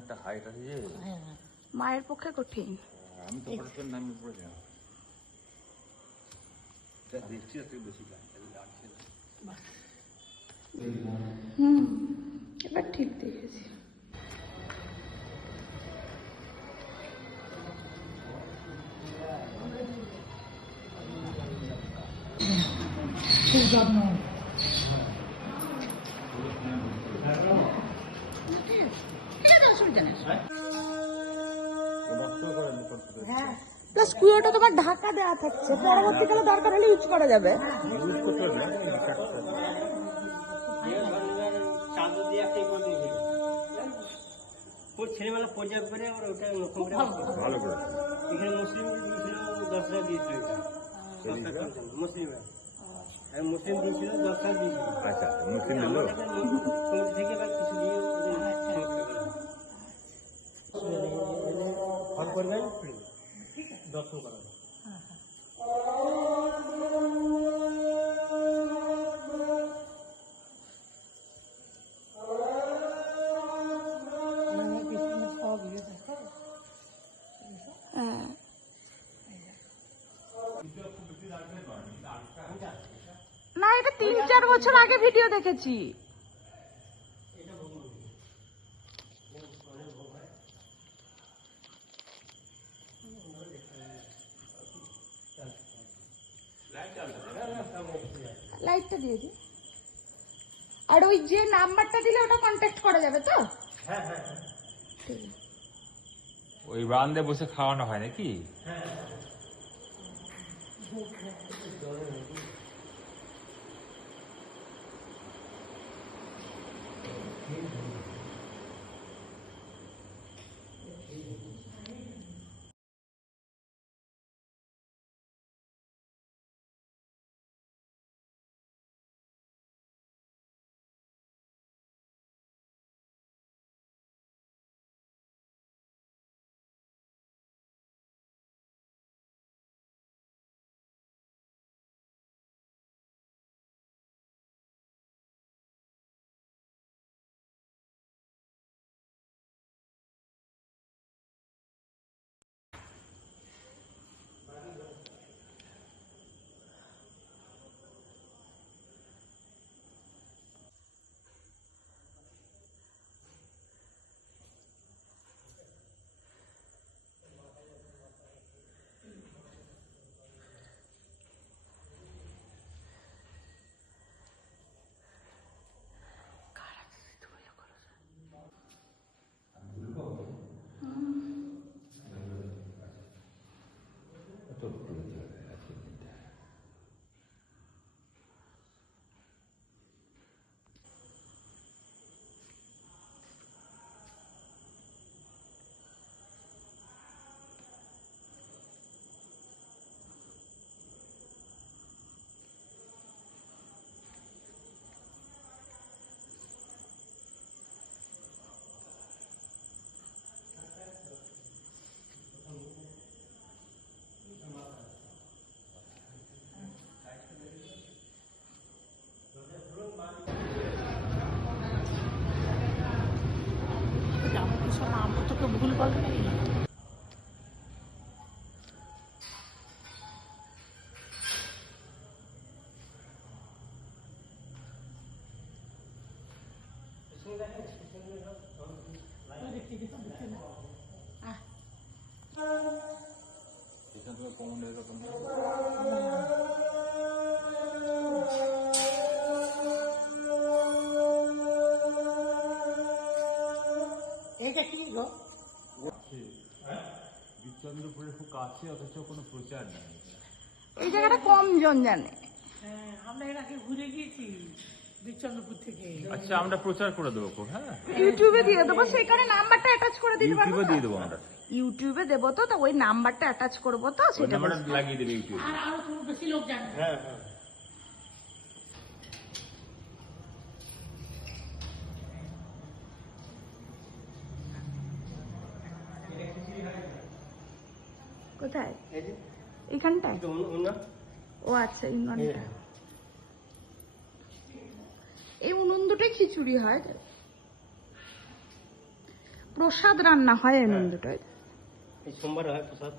অনেকটা হাইট আছে যে মায়ের পক্ষে কঠিন। আমি তো পড়াশোনার নামে পড়েছিলাম দেখছি বেশি এবার ঠিক দেখেছি। প্লাস কুয়োটা তোমার ঢাকা দেওয়া থাকছে, পরবর্তীকালে দরকার হলে ইউজ করা যাবে। ছেলেবেলা পর্যাপ্ত করে আবার ওটা নতুন করে ভালো করে এখানে মুসলিম দিয়েছিল 10 টাকা দিয়েছিল মুসলিমরা মুসলিম দিয়েছিল 10 টাকা দিয়েছিল। আচ্ছা মুসলিম দিল কমিটি থেকে বা কিছু দিয়ে ফল করবেন দর্শন করাবেন। না, এটা 3-4 বছর আগে ভিডিও দেখেছি। লাইটটা দিয়ে দিই। আর ওই যে নাম্বারটা দিলে ওটা কন্ট্যাক্ট করা যাবে তো? হ্যাঁ হ্যাঁ ঠিক আছে। ওই বারান্দায় বসে খাওয়ানো হয় নাকি? তোকে ভুল বল। এটা কি গো? বিচন্দ্রপুরের খুব কাছে অথচ কোনো প্রচার নেই। এই জায়গাটা কম জন জানে। হ্যাঁ, আমরা এর আগে ঘুরে গিয়েছি বিচন্দ্রপুর থেকে। আচ্ছা আমরা প্রচার করে দেবো খুব। হ্যাঁ ইউটিউবে দিয়ে দেবো, সেখানে নাম্বারটা অ্যাটাচ করে দিতে পারবো। ইউটিউবে দিয়ে দেবো আমরা। ইউটিউবে দেবো তো, ওই নাম্বারটা অ্যাটাচ করবো তো, ওই সেটা নাম্বারটা লাগিয়ে দেবে ইউটিউবে। আর আরো খুব বেশি লোক জানে। হ্যাঁ হ্যাঁ কোথায়? এই যে এইখানটায়? এটা ওনা ও আচ্ছা, ইঙ্গনটা। এই উনুন দুটোই খিচুড়ি হয়। প্রসাদ রান্না হয় এই মন্দিরটায়। এই সোমবার হয় প্রসাদ।